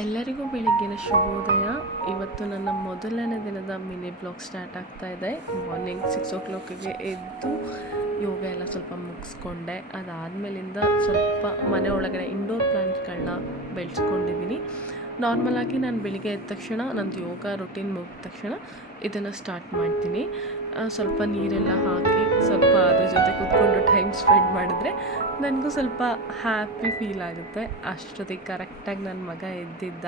ಎಲ್ಲರಿಗೂ ಬೆಳಿಗ್ಗಿನ ಶುಭೋದಯ. ಇವತ್ತು ನನ್ನ ಮೊದಲನೇ ದಿನದ ಮಿನಿ ಬ್ಲಾಗ್ ಸ್ಟಾರ್ಟ್ ಆಗ್ತಾ ಇದೆ. ಮಾರ್ನಿಂಗ್ 6 o'clockಗೆ ಎದ್ದು ಯೋಗ ಎಲ್ಲ ಸ್ವಲ್ಪ ಮುಗಿಸ್ಕೊಂಡೆ. ಅದಾದಮೇಲಿಂದ ಸ್ವಲ್ಪ ಮನೆ ಒಳಗಡೆ ಇಂಡೋರ್ ಪ್ಲಾಂಟ್ಗಳನ್ನ ಬೆಳೆಸ್ಕೊಂಡಿದ್ದೀನಿ. ನಾರ್ಮಲಾಗಿ ನಾನು ಬೆಳಿಗ್ಗೆ ಎದ್ದ ತಕ್ಷಣ ನಂದು ಯೋಗ ರೊಟೀನ್ ಮುಗಿದ ತಕ್ಷಣ ಇದನ್ನು ಸ್ಟಾರ್ಟ್ ಮಾಡ್ತೀನಿ. ಸ್ವಲ್ಪ ನೀರೆಲ್ಲ ಹಾಕಿ ಸ್ವಲ್ಪ ಅದ್ರ ಜೊತೆ ಕೂತ್ಕೊಂಡು ಟೈಮ್ ಸ್ಪೆಂಡ್ ಮಾಡಿದ್ರೆ ನನಗೂ ಸ್ವಲ್ಪ ಹ್ಯಾಪಿ ಫೀಲ್ ಆಗುತ್ತೆ. ಅಷ್ಟೊತ್ತಿಗೆ ಕರೆಕ್ಟಾಗಿ ನನ್ನ ಮಗ ಎದ್ದಿದ್ದ.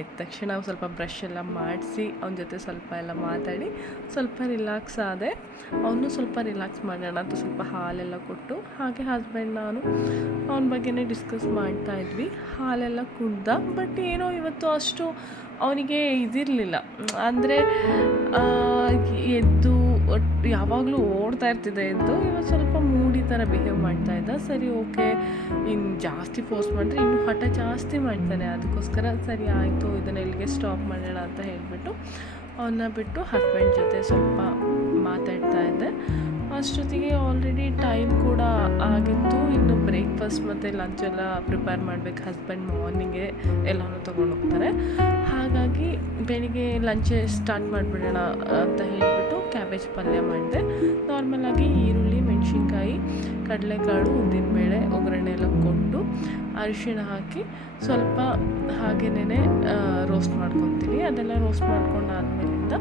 ಎದ್ದ ತಕ್ಷಣ ಸ್ವಲ್ಪ ಬ್ರಷ್ ಎಲ್ಲ ಮಾಡಿಸಿ ಅವನ ಜೊತೆ ಸ್ವಲ್ಪ ಎಲ್ಲ ಮಾತಾಡಿ ಸ್ವಲ್ಪ ರಿಲ್ಯಾಕ್ಸ್ ಆದೆ. ಅವನು ಸ್ವಲ್ಪ ರಿಲ್ಯಾಕ್ಸ್ ಮಾಡೋಣ ಅಂತ ಸ್ವಲ್ಪ ಹಾಲೆಲ್ಲ ಕೊಟ್ಟು ಹಾಗೆ ಹಸ್ಬೆಂಡ್ ನಾನು ಅವನ ಬಗ್ಗೆನೇ ಡಿಸ್ಕಸ್ ಮಾಡ್ತಾ ಇದ್ವಿ. ಹಾಲೆಲ್ಲ ಕುಡ್ದ. ಬಟ್ ಏನೋ ಇವತ್ತು ಅಷ್ಟು ಅವನಿಗೆ ಇದಿರಲಿಲ್ಲ. ಅಂದರೆ ಎದ್ದು ಯಾವಾಗಲೂ ಓಡ್ತಾ ಇರ್ತಿದ್ದೆ ಎದ್ದು. ಇವತ್ತು ಸ್ವಲ್ಪ ಮೂಡಿ ಥರ ಬಿಹೇವ್ ಮಾಡ್ತಾಯಿದ್ದ. ಸರಿ ಓಕೆ, ಇನ್ನು ಜಾಸ್ತಿ ಫೋರ್ಸ್ ಮಾಡಿದ್ರೆ ಇನ್ನೂ ಹಠ ಜಾಸ್ತಿ ಮಾಡ್ತಾನೆ. ಅದಕ್ಕೋಸ್ಕರ ಸರಿ ಆಯಿತು, ಇದನ್ನು ಇಲ್ಲಿಗೆ ಸ್ಟಾಪ್ ಮಾಡೋಣ ಅಂತ ಹೇಳಿಬಿಟ್ಟು ಅವನ್ನ ಬಿಟ್ಟು ಹಸ್ಬೆಂಡ್ ಜೊತೆ ಸ್ವಲ್ಪ ಮಾತಾಡ್ತಾ ಇದ್ದೆ. ಅಷ್ಟೊತ್ತಿಗೆ ಆಲ್ರೆಡಿ ಟೈಮ್ ಕೂಡ ಆಗಿತ್ತು. ಇನ್ನು ಬ್ರೇಕ್ಫಾಸ್ಟ್ ಮತ್ತು ಲಂಚೆಲ್ಲ ಪ್ರಿಪೇರ್ ಮಾಡಬೇಕು. ಹಸ್ಬೆಂಡ್ ಮಾರ್ನಿಂಗೇ ಎಲ್ಲನೂ ತೊಗೊಂಡೋಗ್ತಾರೆ. ಹಾಗಾಗಿ ಬೆಳಿಗ್ಗೆ ಲಂಚೇ ಸ್ಟಾರ್ಟ್ ಮಾಡಿಬಿಡೋಣ ಅಂತ ಹೇಳಿಬಿಟ್ಟು ಕ್ಯಾಬೇಜ್ ಪಲ್ಯ ಮಾಡಿದೆ. ನಾರ್ಮಲಾಗಿ ಈರುಳ್ಳಿ, ಮೆಣಸಿನ್ಕಾಯಿ, ಕಡಲೆಕಾಳು, ಉದ್ದಿನಬೇಳೆ ಒಗ್ಗರಣೆ ಎಲ್ಲ ಕೊಟ್ಟು ಅರಿಶಿಣ ಹಾಕಿ ಸ್ವಲ್ಪ ಹಾಗೇನೇ ರೋಸ್ಟ್ ಮಾಡ್ಕೊತೀನಿ. ಅದೆಲ್ಲ ರೋಸ್ಟ್ ಮಾಡ್ಕೊಂಡಾದ್ಮೇಲಿಂದ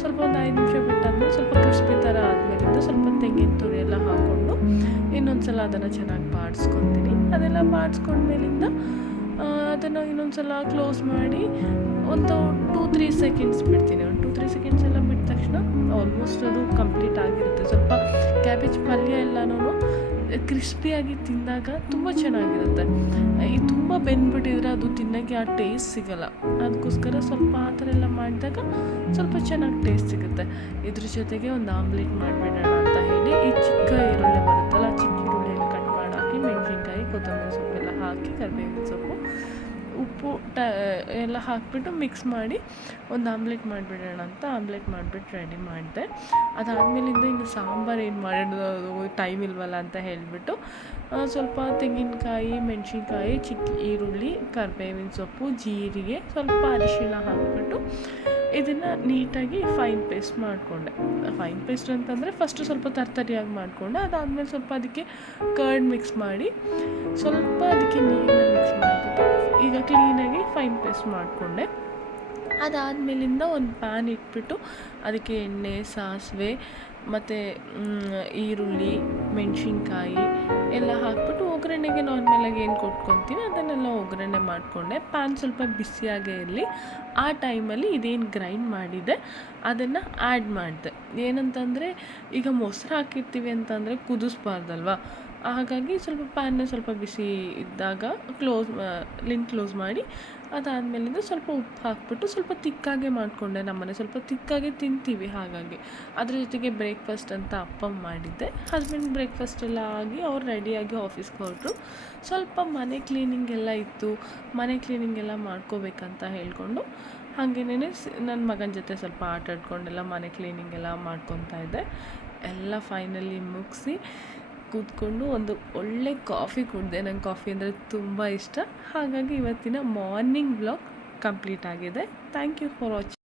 ಸ್ವಲ್ಪ ಒಂದು 5 ನಿಮಿಷ ಬಿಟ್ಟಾದ್ಮೇಲೆ ಸ್ವಲ್ಪ ಕ್ರಿಸ್ಪಿ ಥರ ಆದಮೇಲಿಂದ ಸ್ವಲ್ಪ ತೆಂಗಿನ ತುರಿ ಎಲ್ಲ ಹಾಕ್ಕೊಂಡು ಇನ್ನೊಂದು ಸಲ ಅದನ್ನು ಚೆನ್ನಾಗಿ ಬಾಡಿಸ್ಕೊತೀನಿ. ಅದೆಲ್ಲ ಬಾಡಿಸ್ಕೊಂಡ್ಮೇಲಿಂದ ಅದನ್ನು ಇನ್ನೊಂದು ಸಲ ಕ್ಲೋಸ್ ಮಾಡಿ ಒಂದು 2-3 ಸೆಕೆಂಡ್ಸ್ ಬಿಡ್ತೀನಿ. ಒಂದು 2-3 ಸೆಕೆಂಡ್ಸ್ ಎಲ್ಲ ಬಿಟ್ಟ ತಕ್ಷಣ ಆಲ್ಮೋಸ್ಟ್ ಅದು ಕಂಪ್ಲೀಟ್ ಆಗಿರುತ್ತೆ. ಸ್ವಲ್ಪ ಕ್ಯಾಬೇಜ್ ಪಲ್ಯ ಎಲ್ಲನೂ ಕ್ರಿಸ್ಪಿಯಾಗಿ ತಿಂದಾಗ ತುಂಬ ಚೆನ್ನಾಗಿರುತ್ತೆ. ಈ ತುಂಬ ಬೆಂದ್ಬಿಟ್ಟಿದ್ರೆ ಅದು ತಿನ್ನೋಕ್ಕೆ ಆ ಟೇಸ್ಟ್ ಸಿಗೋಲ್ಲ. ಅದಕ್ಕೋಸ್ಕರ ಸ್ವಲ್ಪ ಆ ಥರ ಎಲ್ಲ ಮಾಡಿದಾಗ ಸ್ವಲ್ಪ ಚೆನ್ನಾಗಿ ಟೇಸ್ಟ್ ಸಿಗುತ್ತೆ. ಇದ್ರ ಜೊತೆಗೆ ಒಂದು ಆಮ್ಲೆಟ್ ಮಾಡಿಬಿಡೋಣ ಅಂತ ಹೇಳಿ ಈ ಚಿಕ್ಕ ಈರುಳ್ಳಿ ಬರುತ್ತಲ್ಲ, ಚಿಕ್ಕ ಈರುಳ್ಳಿಯನ್ನು ಕಟ್ ಮಾಡಿ ಹಾಕಿ ಮೆಣಸಿನ್ಕಾಯಿ, ಕೊತ್ತಂಬರಿ ಸೊಪ್ಪೆಲ್ಲ ಹಾಕಿ ಕರಿಬೇವಿನ ಸೊಪ್ಪು, ಉಪ್ಪು ಎಲ್ಲ ಹಾಕಿಬಿಟ್ಟು ಮಿಕ್ಸ್ ಮಾಡಿ ಒಂದು ಆಮ್ಲೆಟ್ ಮಾಡಿಬಿಡೋಣ ಅಂತ ಆಮ್ಲೆಟ್ ಮಾಡಿಬಿಟ್ಟು ರೆಡಿ ಮಾಡಿದೆ. ಅದಾದಮೇಲಿಂದ ಇನ್ನು ಸಾಂಬಾರು ಏನು ಮಾಡೋದು ಟೈಮ್ ಇಲ್ವಲ್ಲ ಅಂತ ಹೇಳಿಬಿಟ್ಟು ಸ್ವಲ್ಪ ತೆಂಗಿನಕಾಯಿ, ಮೆಣಸಿನ್ಕಾಯಿ, ಚಿಕ್ಕ ಈರುಳ್ಳಿ, ಕರಿಬೇವಿನ ಸೊಪ್ಪು, ಜೀರಿಗೆ, ಸ್ವಲ್ಪ ಅರಿಶಿಣ ಹಾಕಿಬಿಟ್ಟು ಇದನ್ನು ನೀಟಾಗಿ ಫೈನ್ ಪೇಸ್ಟ್ ಮಾಡಿಕೊಂಡೆ. ಫೈನ್ ಪೇಸ್ಟ್ ಅಂತಂದರೆ ಫಸ್ಟು ಸ್ವಲ್ಪ ತರ್ತರಿಯಾಗಿ ಮಾಡಿಕೊಂಡೆ. ಅದಾದಮೇಲೆ ಸ್ವಲ್ಪ ಅದಕ್ಕೆ ಕರ್ಡ್ ಮಿಕ್ಸ್ ಮಾಡಿ ಸ್ವಲ್ಪ ಅದಕ್ಕೆ ನೀರನ್ನ ಮಿಕ್ಸ್ ಮಾಡಿಬಿಟ್ಟು ಈಗ ಕ್ಲೀನಾಗಿ ಫೈನ್ ಪೇಸ್ಟ್ ಮಾಡಿಕೊಂಡೆ. ಅದಾದಮೇಲಿಂದ ಒಂದು ಪ್ಯಾನ್ ಇಟ್ಬಿಟ್ಟು ಅದಕ್ಕೆ ಎಣ್ಣೆ, ಸಾಸಿವೆ ಮತ್ತು ಈರುಳ್ಳಿ, ಮೆಣಸಿನ್ಕಾಯಿ ಎಲ್ಲ ಹಾಕ್ಬಿಟ್ಟು ಒಗ್ಗರಣೆಗೆ ನಾರ್ಮಲಾಗಿ ಏನು ಕೊಟ್ಕೊತೀವಿ ಅದನ್ನೆಲ್ಲ ಒಗ್ಗರಣೆ ಮಾಡಿಕೊಂಡೆ. ಪ್ಯಾನ್ ಸ್ವಲ್ಪ ಬಿಸಿಯಾಗೇ ಇರಲಿ. ಆ ಟೈಮಲ್ಲಿ ಇದೇನು ಗ್ರೈಂಡ್ ಮಾಡಿದೆ ಅದನ್ನು ಆ್ಯಡ್ ಮಾಡಿದೆ. ಏನಂತಂದರೆ ಈಗ ಮೊಸರು ಹಾಕಿರ್ತೀವಿ ಅಂತಂದರೆ ಕುದಿಸ್ಬಾರ್ದಲ್ವ. ಹಾಗಾಗಿ ಸ್ವಲ್ಪ ಪ್ಯಾನ್ನ ಸ್ವಲ್ಪ ಬಿಸಿ ಇದ್ದಾಗ ಲಿಡ್ ಕ್ಲೋಸ್ ಮಾಡಿ ಅದಾದಮೇಲಿಂದ ಸ್ವಲ್ಪ ಉಪ್ಪು ಹಾಕ್ಬಿಟ್ಟು ಸ್ವಲ್ಪ ತಿಕ್ಕಾಗೆ ಮಾಡಿಕೊಂಡೆ. ನಮ್ಮನೆ ಸ್ವಲ್ಪ ತಿಕ್ಕಾಗೆ ತಿಂತೀವಿ, ಹಾಗಾಗಿ ಅದ್ರ ಜೊತೆಗೆ ಬ್ರೇಕ್ಫಾಸ್ಟ್ ಅಂತ ಅಪ್ಪಂ ಮಾಡಿದ್ದೆ. ಹಸ್ಬೆಂಡ್ ಬ್ರೇಕ್ಫಾಸ್ಟ್ ಎಲ್ಲ ಆಗಿ ಅವ್ರು ರೆಡಿಯಾಗಿ ಆಫೀಸ್ಗೆ ಹೊರಟರು. ಸ್ವಲ್ಪ ಮನೆ ಕ್ಲೀನಿಂಗ್ ಎಲ್ಲ ಇತ್ತು, ಮನೆ ಕ್ಲೀನಿಂಗ್ ಎಲ್ಲ ಮಾಡ್ಕೋಬೇಕಂತ ಹೇಳ್ಕೊಂಡು ಹಾಗೇನೇ ನನ್ನ ಮಗನ ಜೊತೆ ಸ್ವಲ್ಪ ಆಟ ಆಡ್ಕೊಂಡೆಲ್ಲ ಮನೆ ಕ್ಲೀನಿಂಗ್ ಎಲ್ಲ ಮಾಡ್ಕೊತಾ ಇದ್ದೆ. ಎಲ್ಲ ಫೈನಲಿ ಮುಗಿಸಿ ಕೂತ್ಕೊಂಡು ಒಂದು ಒಳ್ಳೆ ಕಾಫಿ ಕುಡಿದೆ. ನಂಗೆ ಕಾಫಿ ಅಂದರೆ ತುಂಬ ಇಷ್ಟ. ಹಾಗಾಗಿ ಇವತ್ತಿನ ಮಾರ್ನಿಂಗ್ ಬ್ಲಾಗ್ ಕಂಪ್ಲೀಟ್ ಆಗಿದೆ. Thank you for watching.